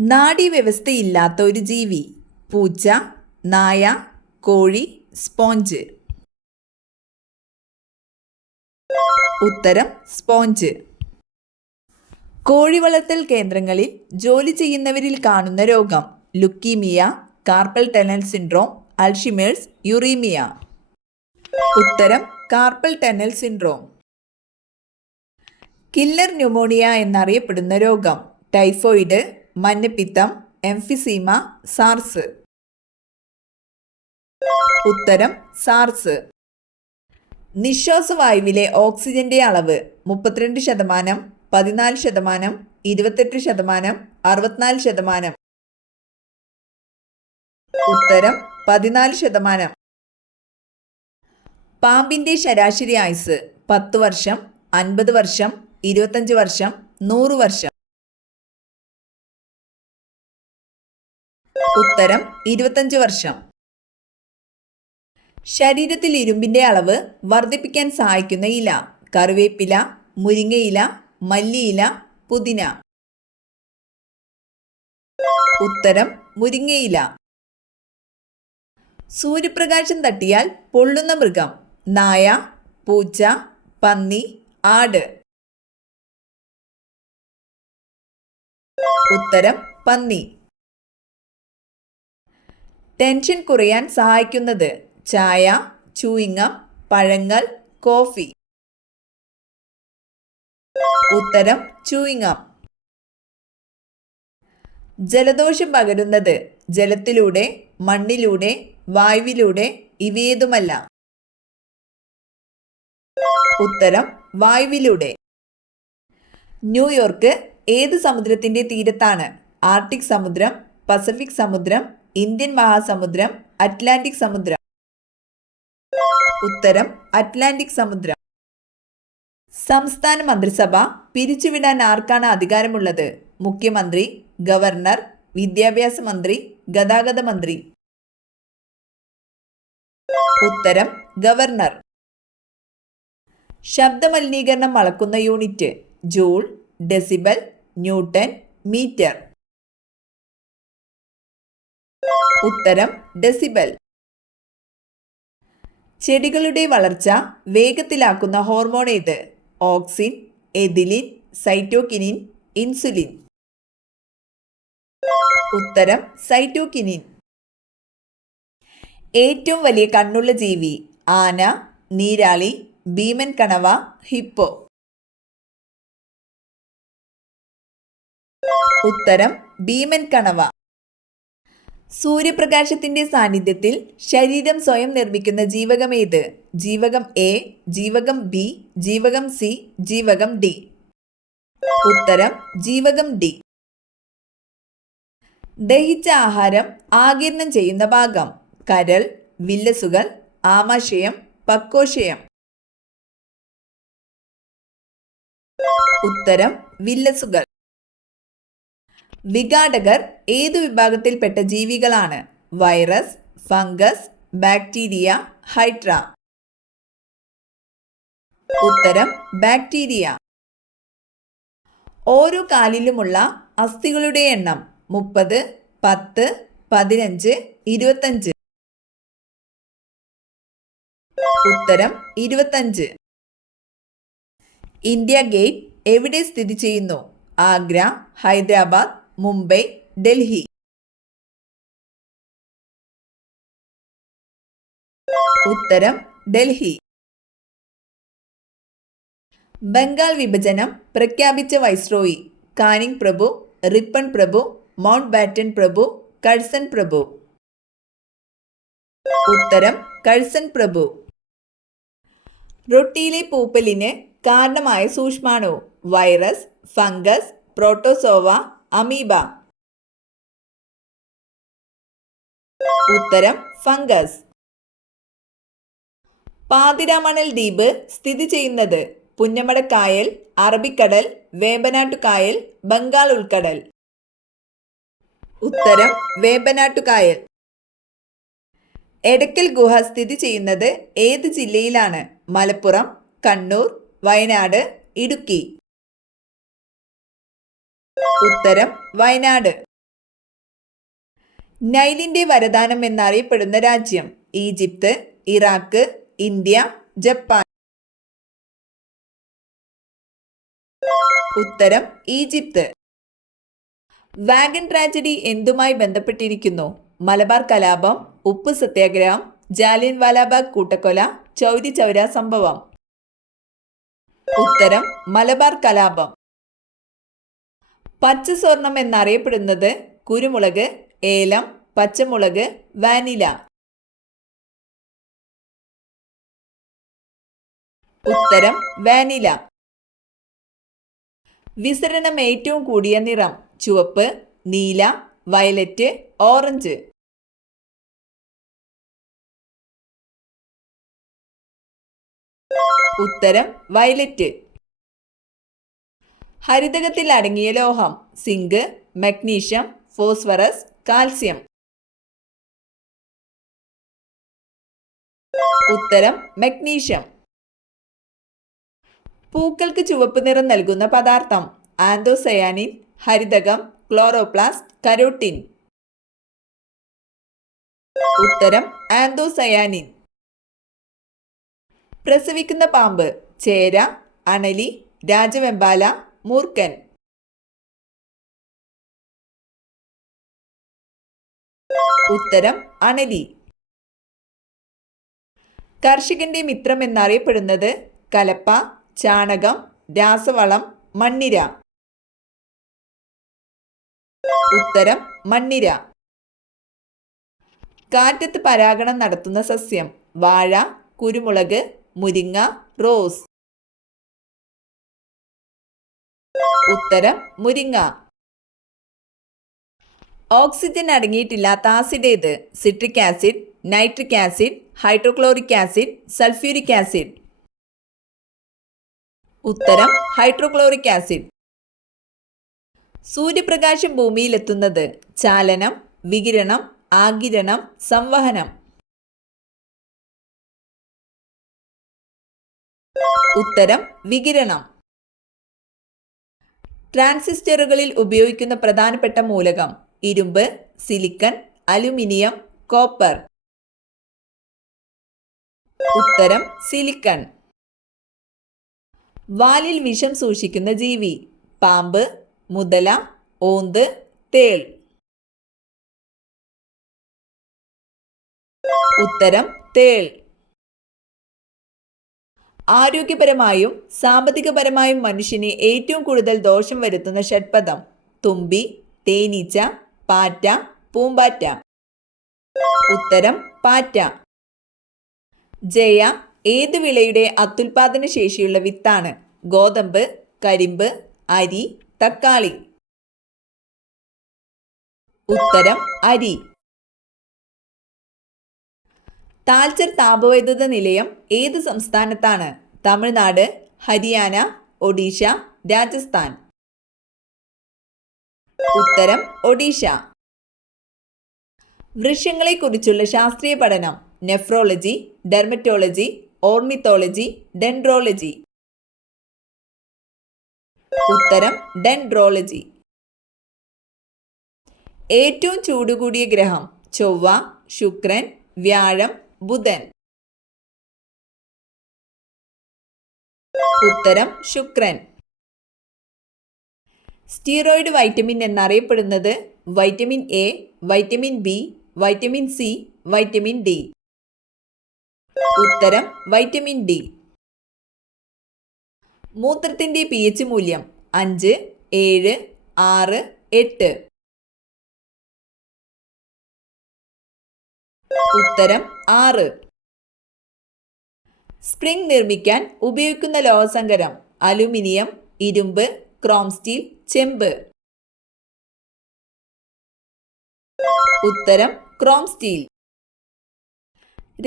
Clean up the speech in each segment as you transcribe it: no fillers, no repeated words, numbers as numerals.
നാഡീവ്യവസ്ഥയില്ലാത്ത ഒരു ജീവി. പൂച്ച, നായ, കോഴി, സ്പോഞ്ച്. ഉത്തരം സ്പോഞ്ച്. കോഴി വളർത്തൽ കേന്ദ്രങ്ങളിൽ ജോലി ചെയ്യുന്നവരിൽ കാണുന്ന രോഗം. Leukaemia, carpal tunnel syndrome, Alzheimer's, uraemia. ഉത്തരം carpal tunnel syndrome. Killer pneumonia എന്നറിയപ്പെടുന്ന രോഗം. ടൈഫോയിഡ്, മഞ്ഞപ്പിത്തം, എംഫിസീമ, സാർസ്. ഉത്തരം സാർസ്. നിശ്വാസവായുവിലെ ഓക്സിജന്റെ അളവ് 32%, 14%, 28%, 64%. ഉത്തരം 14%. പാമ്പിന്റെ ശരാശരി ആയുസ് 10 വർഷം, 50 വർഷം, 25 വർഷം, 100 വർഷം. ഉത്തരം 25 വർഷം. ശരീരത്തിൽ ഇരുമ്പിന്റെ അളവ് വർദ്ധിപ്പിക്കാൻ സഹായിക്കുന്ന ഇല. കറിവേപ്പില, മുരിങ്ങയില, മല്ലിയില, പുതിന. ഉത്തരം മുരിങ്ങയില. സൂര്യപ്രകാശം തട്ടിയാൽ പൊള്ളുന്ന മൃഗം. നായ, പൂച്ച, പന്നി, ആട്. ഉത്തരം പന്നി. ടെൻഷൻ കുറയാൻ സഹായിക്കുന്നത്. ചായ, ചൂയിങ്ങം, പഴങ്ങൾ, കോഫി. ഉത്തരം ചൂയിങ്ങം. ജലദോഷം പകരുന്നത്. ജലത്തിലൂടെ, മണ്ണിലൂടെ, വായുവിലൂടെ, ഇവയേതുമല്ല. ഉത്തരം വായുവിലൂടെ. ന്യൂയോർക്ക് ഏത് സമുദ്രത്തിന്റെ തീരത്താണ്? ആർട്ടിക് സമുദ്രം, പസഫിക് സമുദ്രം, ഇന്ത്യൻ മഹാസമുദ്രം, അറ്റ്ലാന്റിക് സമുദ്രം. ഉത്തരം അറ്റ്ലാന്റിക് സമുദ്രം. സംസ്ഥാന മന്ത്രിസഭ പിരിച്ചുവിടാൻ ആർക്കാണ് അധികാരമുള്ളത്? മുഖ്യമന്ത്രി, ഗവർണർ, വിദ്യാഭ്യാസ മന്ത്രി, ഗതാഗത മന്ത്രി. ഉത്തരം ഗവർണർ. ശബ്ദമലിനീകരണം അളക്കുന്ന unit. Joule, decibel, newton, metre. ഉത്തരം ഡെസിബൽ. ചെടികളുടെ വളർച്ച വേഗത്തിലാക്കുന്ന ഹോർമോൺ ഏത്? Auxin, ethylene, cytokinin, insulin. ഉത്തരം സൈറ്റോകിനിൻ. ഏറ്റവും വലിയ കണ്ണുള്ള ജീവി. ആന, നീരാളി, ഭീമൻ കണവ, ഹിപ്പോ. ഉത്തരം ഭീമൻ കണവ. സൂര്യപ്രകാശത്തിന്റെ സാന്നിധ്യത്തിൽ ശരീരം സ്വയം നിർമ്മിക്കുന്ന ജീവകം ഏത്? ജീവകം എ, ജീവകം ബി, ജീവകം സി, ജീവകം ഡി. ഉത്തരം ജീവകം ഡി. ദഹിച്ച ആഹാരം ആഗിരണം ചെയ്യുന്ന ഭാഗം. കരൾ, വില്ലസുകൾ, ആമാശയം, പക്വശയം. ഉത്തരം വില്ലസുകൾ. വിഘാടകർ ഏതു വിഭാഗത്തിൽപ്പെട്ട ജീവികളാണ്? Virus, fungus, bacteria, hydra. ഉത്തരം ബാക്ടീരിയ. ഓരോ കാലിലുമുള്ള അസ്ഥികളുടെ എണ്ണം 30, 10, 15, 25. ഉത്തരം 25. ഇന്ത്യ ഗേറ്റ് എവിടെ സ്ഥിതി ചെയ്യുന്നു? ആഗ്ര, ഹൈദരാബാദ്, മുംബൈ, ഡൽഹി. ഉത്തരം ഡൽഹി. ബംഗാൾ വിഭജനം പ്രഖ്യാപിച്ച വൈസ്രോയി. കാനിങ് പ്രഭു, റിപ്പൺ പ്രഭു, മൗണ്ട് ബാറ്റൻ പ്രഭു, കഴ്സൺ പ്രഭു. ഉത്തരം കഴ്സൺ പ്രഭു. റൊട്ടിയിലെ പൂപ്പലിന് കാരണമായ സൂക്ഷ്മാണു. Virus, fungus, protozoa, amoeba. ഉത്തരം ഫംഗസ്. പാതിരാമണൽ ദ്വീപ് സ്ഥിതി ചെയ്യുന്നത്. പുന്നമടക്കായൽ, അറബിക്കടൽ, വേമ്പനാട്ടുകായൽ, ബംഗാൾ ഉൾക്കടൽ. ഉത്തരം വേമ്പനാട്ടുകായൽ. എടക്കൽ ഗുഹ സ്ഥിതി ചെയ്യുന്നത് ഏത് ജില്ലയിലാണ്? മലപ്പുറം, കണ്ണൂർ, വയനാട്, ഇടുക്കി. ഉത്തരം വയനാട്. നൈലിന്റെ വരദാനം എന്നറിയപ്പെടുന്ന രാജ്യം ഈജിപ്ത്, ഇറാഖ്, ഇന്ത്യ, ജപ്പാൻ. ഉത്തരം ഈജിപ്ത്. വാഗൺ ട്രാജഡി എന്തുമായി ബന്ധപ്പെട്ടിരിക്കുന്നു? മലബാർ കലാപം, ഉപ്പ് സത്യാഗ്രഹം, ജാലിയൻ വാലാബാഗ് കൂട്ടക്കൊല, ചൗരി ചൗര സംഭവം. ഉത്തരം മലബാർ കലാപം. പച്ച സ്വർണം എന്നറിയപ്പെടുന്നത് കുരുമുളക്, ഏലം, പച്ചമുളക്, വാനില. ഉത്തരം വാനില. വിസരണം ഏറ്റവും കൂടിയ നിറം ചുവപ്പ്, നീല, വയലറ്റ്, ഓറഞ്ച്. ഉത്തരം വയലറ്റ്. ഹരിതകത്തിൽ അടങ്ങിയ ലോഹം സിങ്ക്, മഗ്നീഷ്യം, ഫോസ്ഫറസ്, കാൽസ്യം. ഉത്തരം മഗ്നീഷ്യം. പൂക്കൾക്ക് ചുവപ്പ് നിറം നൽകുന്ന പദാർത്ഥം ആന്തോസയാനിൻ, ഹരിതകം, ക്ലോറോപ്ലാസ്റ്റ്, കരോട്ടിൻ. ഉത്തരം ആന്തോസയാനിൻ. പ്രസവിക്കുന്ന പാമ്പ് ചേര, അണലി, രാജവെമ്പാല, മൂർഖൻ. ഉത്തരം അണലി. കർഷകന്റെ മിത്രം എന്നറിയപ്പെടുന്നത് കലപ്പ, ചാണകം, രാസവളം, മണ്ണിര. ഉത്തരം മണ്ണിര. കാറ്റത്ത് പരാഗണം നടത്തുന്ന സസ്യം വാഴ, കുരുമുളക്, മുരിങ്ങ, റോസ്. ഉത്തരം മുരിങ്ങ. ഓക്സിജൻ അടങ്ങിയിട്ടില്ലാത്ത ആസിഡ് ഏത്? Citric acid, nitric acid, hydrochloric acid, sulphuric acid. ഉത്തരം ഹൈഡ്രോക്ലോറിക് ആസിഡ്. സൂര്യപ്രകാശം ഭൂമിയിലെത്തുന്നത് ചാലനം, വികിരണം, ആഗിരണം, സംവഹനം. ഉത്തരം വികിരണം. ട്രാൻസിസ്റ്ററുകളിൽ ഉപയോഗിക്കുന്ന പ്രധാനപ്പെട്ട മൂലകം ഇരുമ്പ്, സിലിക്കൺ, അലുമിനിയം, കോപ്പർ. ഉത്തരം സിലിക്കൺ. വാലിൽ വിഷം സൂക്ഷിക്കുന്ന ജീവി പാമ്പ്, മുതല, ഓന്ത്, തേൾ. ഉത്തരം തേൾ. ആരോഗ്യപരമായും സാമ്പത്തികപരമായും മനുഷ്യന് ഏറ്റവും കൂടുതൽ ദോഷം വരുത്തുന്ന ഷഡ്പദം തുമ്പി, തേനീച്ച, പാറ്റ, പൂമ്പാറ്റ. ഉത്തരം പാറ്റ. ജയ ഏത് വിളയുടെ അത്യുൽപാദന ശേഷിയുള്ള വിത്താണ്? ഗോതമ്പ്, കരിമ്പ്, അരി, തക്കാളി. ഉത്തരം അരി. താൽച്ചർ താപവൈദ്യുത നിലയം ഏത് സംസ്ഥാനത്താണ്? തമിഴ്നാട്, ഹരിയാന, ഒഡീഷ, രാജസ്ഥാൻ. ഉത്തരം ഒഡീഷ. വൃക്ഷങ്ങളെക്കുറിച്ചുള്ള ശാസ്ത്രീയ പഠനം നെഫ്രോളജി, ഡെർമറ്റോളജി, ഓർണിത്തോളജി, ഡെൻഡ്രോളജി. ഉത്തരം ഡെൻഡ്രോളജി. ഏറ്റവും ചൂടുകൂടിയ ഗ്രഹം ചൊവ്വ, ശുക്രൻ, വ്യാഴം, ബുധൻ. ഉത്തരം ശുക്രൻ. സ്റ്റീറോയിഡ് വൈറ്റമിൻ എന്നറിയപ്പെടുന്നത് vitamin A, vitamin B, vitamin C, vitamin D. ഉത്തരം വൈറ്റമിൻ ഡി. മൂത്രത്തിന്റെ pH മൂല്യം 5, 7, 6, 8. ഉത്തരം 6. സ്പ്രിംഗ് നിർമ്മിക്കാൻ ഉപയോഗിക്കുന്ന ലോഹസങ്കരം അലുമിനിയം, ഇരുമ്പ്, ക്രോം സ്റ്റീൽ, ചെമ്പ്. ഉത്തരം ക്രോം സ്റ്റീൽ.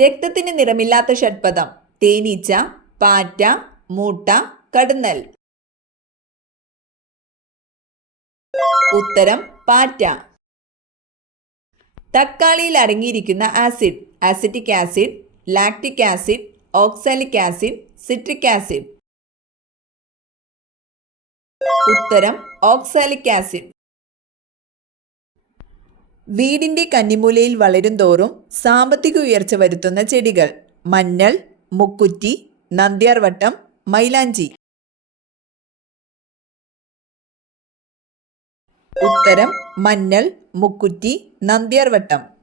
രക്തത്തിന് നിറമില്ലാത്ത ഷഡ്പദം തേനീച്ച, പാറ്റ, മൂട്ട, കടന്നൽ. ഉത്തരം പാറ്റ. തക്കാളിയിൽ അടങ്ങിയിരിക്കുന്ന acid acetic acid, lactic acid, oxalic acid, citric acid. ഉത്തരം ഓക്സാലിക് ആസിഡ്. വീടിന്റെ കന്നിമൂലയിൽ വളരും തോറും സാമ്പത്തിക ഉയർച്ച വരുത്തുന്ന ചെടികൾ. മഞ്ഞൾ, മുക്കുറ്റി, നന്ദ്യാർവട്ടം, മൈലാഞ്ചി. ഉത്തരം മഞ്ഞൾ, മുക്കുറ്റി, നന്ദ്യാർവട്ടം.